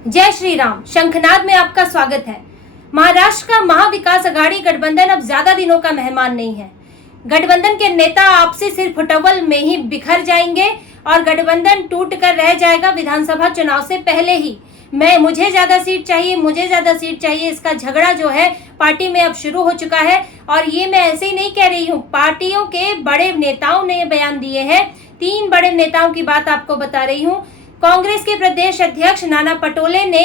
जय श्री राम। शंखनाद में आपका स्वागत है। महाराष्ट्र का महाविकास आघाड़ी गठबंधन अब ज्यादा दिनों का मेहमान नहीं है। गठबंधन के नेता आपसी सिर फुटबॉल में ही बिखर जाएंगे और गठबंधन टूट कर रह जाएगा विधानसभा चुनाव से पहले ही। मुझे ज्यादा सीट चाहिए, इसका झगड़ा जो है पार्टी में अब शुरू हो चुका है। और ये मैं ऐसे ही नहीं कह रही हूँ, पार्टियों के बड़े नेताओं ने बयान दिए हैं। 3 बड़े नेताओं की बात आपको बता रही हूँ। कांग्रेस के प्रदेश अध्यक्ष नाना पटोले ने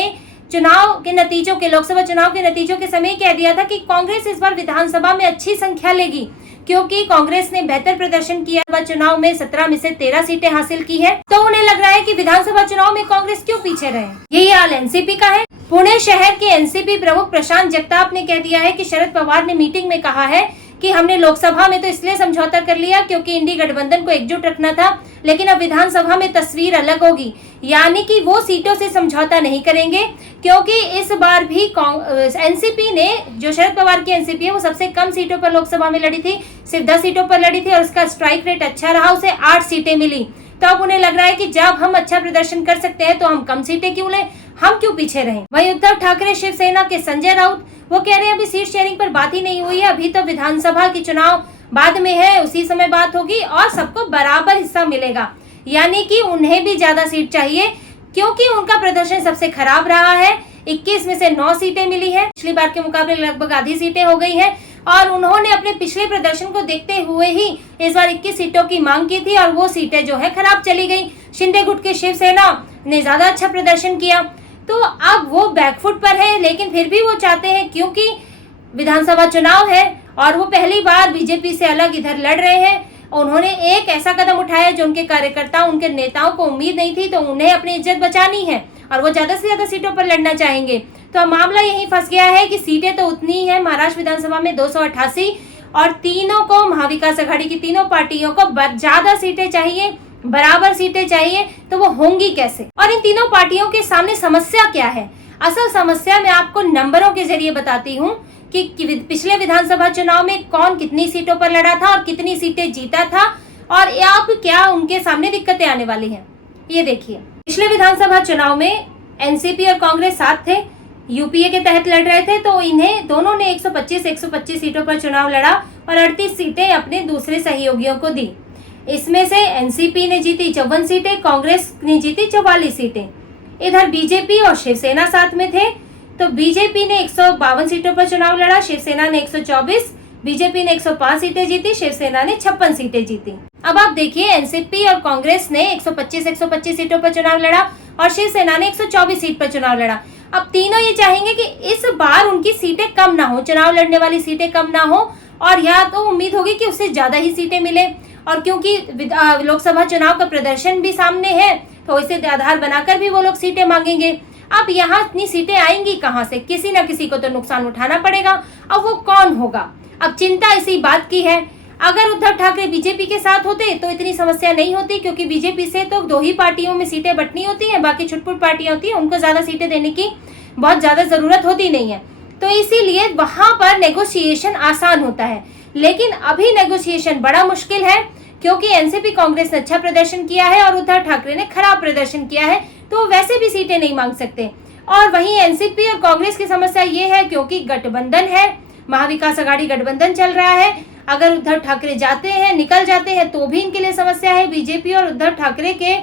लोकसभा चुनाव के नतीजों के समय कह दिया था कि कांग्रेस इस बार विधानसभा में अच्छी संख्या लेगी, क्योंकि कांग्रेस ने बेहतर प्रदर्शन किया। चुनाव में 17 में से 13 सीटें हासिल की है, तो उन्हें लग रहा है कि विधानसभा चुनाव में कांग्रेस क्यों पीछे रहे। यही हाल एनसीपी का है। पुणे शहर के एनसीपी प्रमुख प्रशांत जगताप ने कह दिया है कि शरद पवार ने मीटिंग में कहा है कि हमने लोकसभा में तो इसलिए समझौता कर लिया क्योंकि इंडी गठबंधन को एकजुट रखना था, लेकिन अब विधानसभा में तस्वीर अलग होगी। यानी कि वो सीटों से समझौता नहीं करेंगे, क्योंकि इस बार भी एनसीपी ने, जो शरद पवार की एनसीपी है, वो सबसे कम सीटों पर लोकसभा में लड़ी थी, सिर्फ 10 सीटों पर लड़ी थी और उसका स्ट्राइक रेट अच्छा रहा, उसे 8 सीटें मिली। तो अब उन्हें लग रहा है कि जब हम अच्छा प्रदर्शन कर सकते हैं तो हम कम सीटें क्यों लें, हम क्यों पीछे रहें। वहीं उद्धव ठाकरे, शिवसेना के संजय राउत, वो कह रहे हैं अभी सीट शेयरिंग पर बात ही नहीं हुई है, अभी तो विधानसभा की चुनाव बाद में है, उसी समय बात होगी और सबको बराबर हिस्सा मिलेगा। यानी कि उन्हें भी ज्यादा सीट चाहिए, क्योंकि उनका प्रदर्शन सबसे खराब रहा है। 21 में से 9 सीटें मिली है, पिछली बार के मुकाबले लगभग आधी सीटें हो गई हैं और उन्होंने अपने पिछले प्रदर्शन को देखते हुए ही इस बार 21 सीटों की मांग की थी और वो सीटें जो है खराब चली गई। शिंदे गुट की शिवसेना ने ज्यादा अच्छा प्रदर्शन किया, तो अब वो बैकफुट पर है, लेकिन फिर भी वो चाहते हैं, क्योंकि विधानसभा चुनाव है और वो पहली बार बीजेपी से अलग इधर लड़ रहे हैं। उन्होंने एक ऐसा कदम उठाया जो उनके कार्यकर्ताओं, उनके नेताओं को उम्मीद नहीं थी, तो उन्हें अपनी इज्जत बचानी है और वो ज्यादा से ज्यादा सीटों पर लड़ना चाहेंगे। तो मामला यही फंस गया है कि सीटें तो उतनी ही है महाराष्ट्र विधानसभा में 288, और तीनों को, महाविकास आघाड़ी की तीनों पार्टियों को ज्यादा सीटें चाहिए, बराबर सीटें चाहिए, तो वो होंगी कैसे। और इन तीनों पार्टियों के सामने समस्या क्या है? असल समस्या मैं आपको नंबरों के जरिए बताती हूँ कि पिछले विधानसभा चुनाव में कौन कितनी सीटों पर लड़ा था और कितनी सीटें जीता था और अब क्या उनके सामने दिक्कतें आने वाली हैं। ये देखिए, पिछले विधानसभा चुनाव में एनसीपी और कांग्रेस साथ थे, यूपीए के तहत लड़ रहे थे, तो इन्हें दोनों ने 125 सीटों पर चुनाव लड़ा और 38 सीटें अपने दूसरे सहयोगियों को दी। इसमें से एनसीपी ने जीती 54 सीटें, कांग्रेस ने जीती 44 सीटें। इधर बीजेपी और शिवसेना साथ में थे, तो बीजेपी ने 152 सीटों पर चुनाव लड़ा, शिवसेना ने 124, बीजेपी ने 105 सीटें जीती, शिवसेना ने 56 सीटें जीती। अब आप देखिए, एनसीपी और कांग्रेस ने 125 सीटों पर चुनाव लड़ा और शिवसेना ने 124 सीट पर चुनाव लड़ा। अब तीनों ये चाहेंगे कि इस बार उनकी सीटें कम ना हो, चुनाव लड़ने वाली सीटें कम ना हो, और या तो उम्मीद होगी कि उससे ज्यादा ही सीटें मिले। और क्योंकि लोकसभा चुनाव का प्रदर्शन भी सामने है, तो इसे आधार बनाकर भी वो लोग सीटें मांगेंगे। अब यहाँ इतनी सीटें आएंगी कहाँ से? किसी न किसी को तो नुकसान उठाना पड़ेगा। अब वो कौन होगा? अब चिंता इसी बात की है। अगर उद्धव ठाकरे बीजेपी के साथ होते तो इतनी समस्या नहीं होती, क्योंकि बीजेपी से तो 2 ही पार्टियों में सीटें बंटनी होती हैं, बाकी छुटपुट पार्टियां होती हैं, उनको ज्यादा सीटें देने की बहुत ज्यादा जरूरत होती नहीं है, तो इसीलिए वहां पर नेगोशिएशन आसान होता है। लेकिन अभी नेगोशिएशन बड़ा मुश्किल है, क्योंकि एनसीपी कांग्रेस ने अच्छा प्रदर्शन किया है और उद्धव ठाकरे ने खराब प्रदर्शन किया है, तो वैसे भी सीटें नहीं मांग सकते। और वहीं एनसीपी और कांग्रेस की समस्या ये है, क्योंकि गठबंधन है, महाविकास आघाड़ी गठबंधन चल रहा है, अगर उद्धव ठाकरे जाते हैं, निकल जाते हैं, तो भी इनके लिए समस्या है। बीजेपी और उद्धव ठाकरे के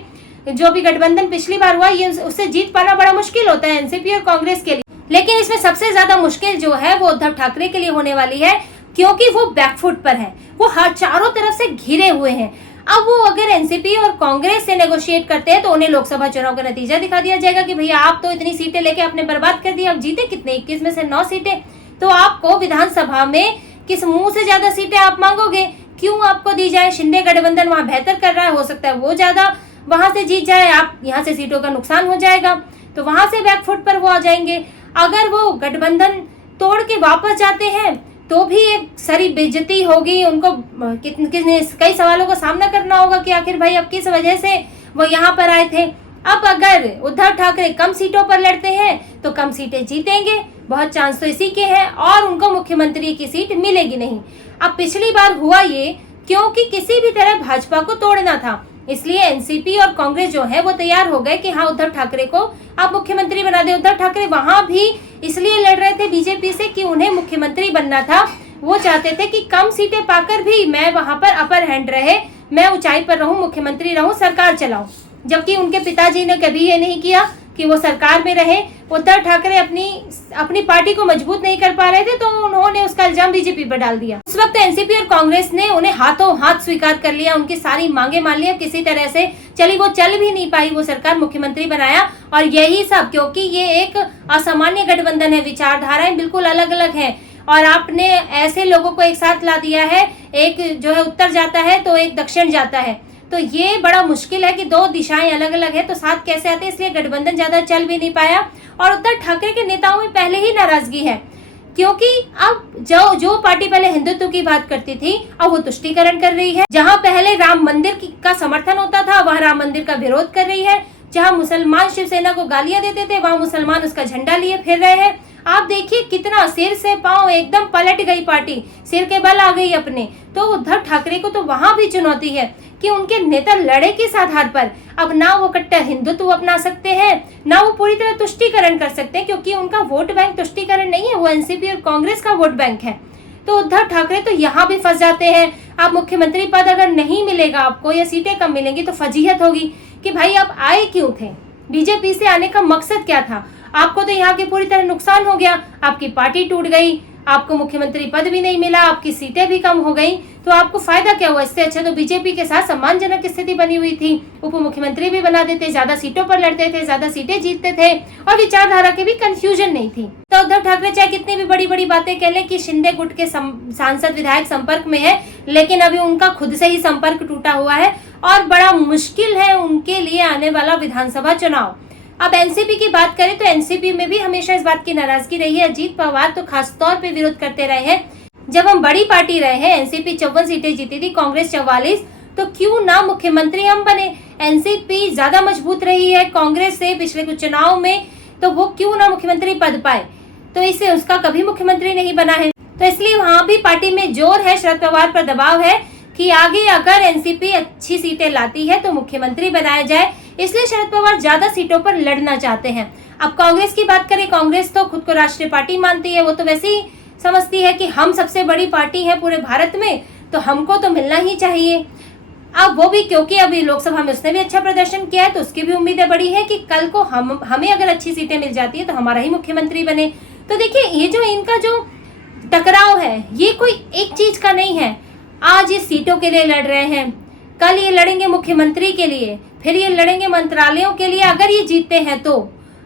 जो भी गठबंधन पिछली बार हुआ, ये उससे जीत पाना बड़ा मुश्किल होता है एनसीपी और कांग्रेस के लिए। लेकिन इसमें सबसे ज्यादा मुश्किल जो है वो उद्धव ठाकरे के लिए होने वाली है, क्योंकि वो बैकफुट पर है, वो हर चारों तरफ से घिरे हुए हैं। अब वो अगर एनसीपी और कांग्रेस से नेगोशिएट करते हैं, तो उन्हें लोकसभा चुनाव का नतीजा दिखा दिया जाएगा कि भैया आप तो इतनी सीटें लेके आपने बर्बाद कर दी, अब जीते कितने? 21 में से 9 सीटें, तो आपको विधानसभा में किस मुंह से ज्यादा सीटें आप मांगोगे? क्यों आपको दी जाए? शिंदे गठबंधन वहां बेहतर कर रहा है, हो सकता है वो ज्यादा वहां से जीत जाए, आप यहाँ से सीटों का नुकसान हो जाएगा, तो वहां से बैकफुट पर वो आ जाएंगे। अगर वो गठबंधन तोड़ के वापस जाते हैं, तो भी एक सारी बेइज्जती होगी, उनको कई सवालों का सामना करना होगा कि आखिर भाई अब किस वजह से वो यहाँ पर आए थे। अब अगर उद्धव ठाकरे कम सीटों पर लड़ते हैं तो कम सीटें जीतेंगे, बहुत चांस तो इसी के हैं, और उनको मुख्यमंत्री की सीट मिलेगी नहीं। अब पिछली बार हुआ ये क्योंकि किसी भी तरह भाजपा को तोड़ना था, इसलिए एनसीपी और कांग्रेस जो है वो तैयार हो गए कि हाँ, उद्धव ठाकरे को आप मुख्यमंत्री बना दे। उद्धव ठाकरे वहां भी इसलिए लड़ रहे थे बीजेपी से कि उन्हें मुख्यमंत्री बनना था। वो चाहते थे कि कम सीटें पाकर भी मैं वहां पर अपर हैंड रहे, मैं ऊंचाई पर रहूं, मुख्यमंत्री रहूं, सरकार चलाऊं। जबकि उनके पिताजी ने कभी ये नहीं किया कि वो सरकार में रहे। उद्धव ठाकरे अपनी पार्टी को मजबूत नहीं कर पा रहे थे, तो उन्होंने उसका इल्जाम बीजेपी पर डाल दिया। उस वक्त एनसीपी और कांग्रेस ने उन्हें हाथों हाथ स्वीकार कर लिया, उनकी सारी मांगे मान ली। किसी तरह से चली, वो चल भी नहीं पाई, वो सरकार मुख्यमंत्री बनाया। और यही सब क्योंकि ये एक असामान्य गठबंधन है, विचारधाराएं बिल्कुल अलग अलग है, और आपने ऐसे लोगों को एक साथ ला दिया है, एक जो है उत्तर जाता है तो एक दक्षिण जाता है। तो ये बड़ा मुश्किल है कि दो दिशाएं अलग अलग है तो साथ कैसे आते, इसलिए गठबंधन ज्यादा चल भी नहीं पाया। और उद्धव ठाकरे के नेताओं में पहले ही नाराजगी है, क्योंकि अब जो पार्टी पहले हिंदुत्व की बात करती थी, अब वो तुष्टीकरण कर रही है। जहां पहले राम मंदिर का समर्थन होता था, वहां राम मंदिर का विरोध कर रही है। जहां मुसलमान शिवसेना को गालियां देते थे, वहां मुसलमान उसका झंडा लिए फिर रहे हैं। आप देखिए कितना सिर से पांव एकदम पलट गई पार्टी, सिर के बल आ गई अपने। तो उद्धव ठाकरे को तो वहां भी चुनौती है कि उनके नेता लड़े किस आधार पर। अब ना वो कट्टर हिंदुत्व अपना सकते हैं, ना वो पूरी तरह तुष्टीकरण कर सकते हैं, क्योंकि उनका वोट बैंक तुष्टीकरण नहीं है, वो एनसीपी और कांग्रेस का वोट बैंक है। तो उद्धव ठाकरे तो यहाँ भी फंस जाते हैं। आप मुख्यमंत्री पद अगर नहीं मिलेगा आपको या सीटें कम मिलेंगी तो फजीहत होगी कि भाई आप आए क्यों थे, बीजेपी से आने का मकसद क्या था। आपको तो यहाँ के पूरी तरह नुकसान हो गया, आपकी पार्टी टूट गई, आपको मुख्यमंत्री पद भी नहीं मिला, आपकी सीटें भी कम हो गई, तो आपको फायदा क्या हुआ। इससे अच्छा तो बीजेपी के साथ सम्मानजनक स्थिति बनी हुई थी, उप मुख्यमंत्री भी बना देते, ज्यादा सीटों पर लड़ते थे, ज्यादा सीटें जीतते थे, और विचारधारा की भी कंफ्यूजन नहीं थी। तो उद्धव ठाकरे चाहे कितनी भी बड़ी बड़ी बातें कह लें कि शिंदे गुट के सांसद विधायक संपर्क में है, लेकिन अभी उनका खुद से ही संपर्क टूटा हुआ है और बड़ा मुश्किल है उनके लिए आने वाला विधानसभा चुनाव। अब एनसीपी की बात करें तो एनसीपी में भी हमेशा इस बात की नाराजगी रही है। अजीत पवार तो खास तौर पे विरोध करते रहे हैं। जब हम बड़ी पार्टी रहे हैं, एनसीपी 54 सीटें जीती थी, कांग्रेस 44, तो क्यों ना मुख्यमंत्री हम बने। एनसीपी ज्यादा मजबूत रही है कांग्रेस से पिछले कुछ चुनाव में, तो वो क्यों ना मुख्यमंत्री पद पाए, तो इससे उसका कभी मुख्यमंत्री नहीं बना है। तो इसलिए वहां भी पार्टी में जोर है, शरद पवार पर दबाव है कि आगे अगर एनसीपी अच्छी सीटें लाती है तो मुख्यमंत्री बनाया जाए। इसलिए शरद पवार ज्यादा सीटों पर लड़ना चाहते हैं। अब कांग्रेस की बात करें, कांग्रेस तो खुद को राष्ट्रीय पार्टी मानती है, वो तो वैसे ही समझती है कि हम सबसे बड़ी पार्टी है पूरे भारत में, तो हमको तो मिलना ही चाहिए। अब वो भी क्योंकि अभी लोकसभा में उसने भी अच्छा प्रदर्शन किया है, तो उसकी भी उम्मीदें बड़ी है कि कल को हमें अगर अच्छी सीटें मिल जाती है तो हमारा ही मुख्यमंत्री बने। तो देखिए, ये जो इनका जो टकराव है, ये कोई एक चीज का नहीं है। आज ये सीटों के लिए लड़ रहे हैं, कल ये लड़ेंगे मुख्यमंत्री के लिए, फिर ये लड़ेंगे मंत्रालयों के लिए अगर ये जीतते हैं तो।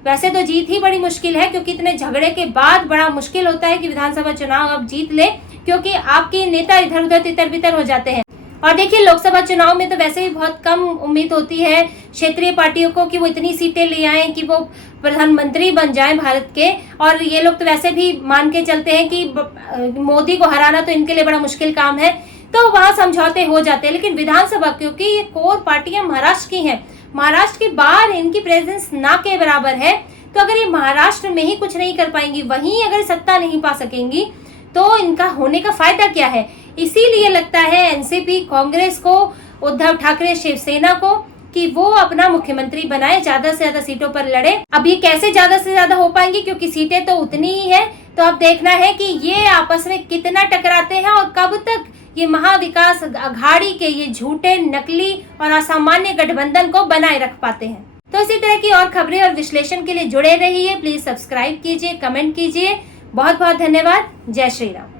वैसे तो जीत ही बड़ी मुश्किल है, क्योंकि इतने झगड़े के बाद बड़ा मुश्किल होता है कि विधानसभा चुनाव अब जीत ले, क्योंकि आपके नेता इधर उधर तितर बितर हो जाते हैं। और देखिए, लोकसभा चुनाव में तो वैसे ही बहुत कम उम्मीद होती है क्षेत्रीय पार्टियों को कि वो इतनी सीटें ले आए कि वो प्रधानमंत्री बन जाए भारत के। और ये लोग तो वैसे भी मान के चलते हैं कि मोदी को हराना तो इनके लिए बड़ा मुश्किल काम है, तो वहां समझौते हो जाते हैं। लेकिन विधानसभा, क्योंकि ये कोर पार्टियां महाराष्ट्र की हैं, महाराष्ट्र के बाहर इनकी प्रेजेंस ना के बराबर है, तो अगर ये महाराष्ट्र में ही कुछ नहीं कर पाएंगी, वहीं अगर सत्ता नहीं पा सकेंगी, तो इनका होने का फायदा क्या है। इसीलिए लगता है एनसीपी, कांग्रेस को, उद्धव ठाकरे, शिवसेना को कि वो अपना मुख्यमंत्री बनाए, ज्यादा से ज्यादा सीटों पर लड़े। अब ये कैसे ज्यादा से ज्यादा हो पाएंगी, क्योंकि सीटें तो उतनी ही है। तो अब देखना है कि ये आपस में कितना टकराते हैं और कब तक ये महाविकास अघाड़ी के ये झूठे, नकली और असामान्य गठबंधन को बनाए रख पाते हैं। तो इसी तरह की और खबरें और विश्लेषण के लिए जुड़े रहिए। प्लीज सब्सक्राइब कीजिए, कमेंट कीजिए। बहुत बहुत धन्यवाद। जय श्री राम।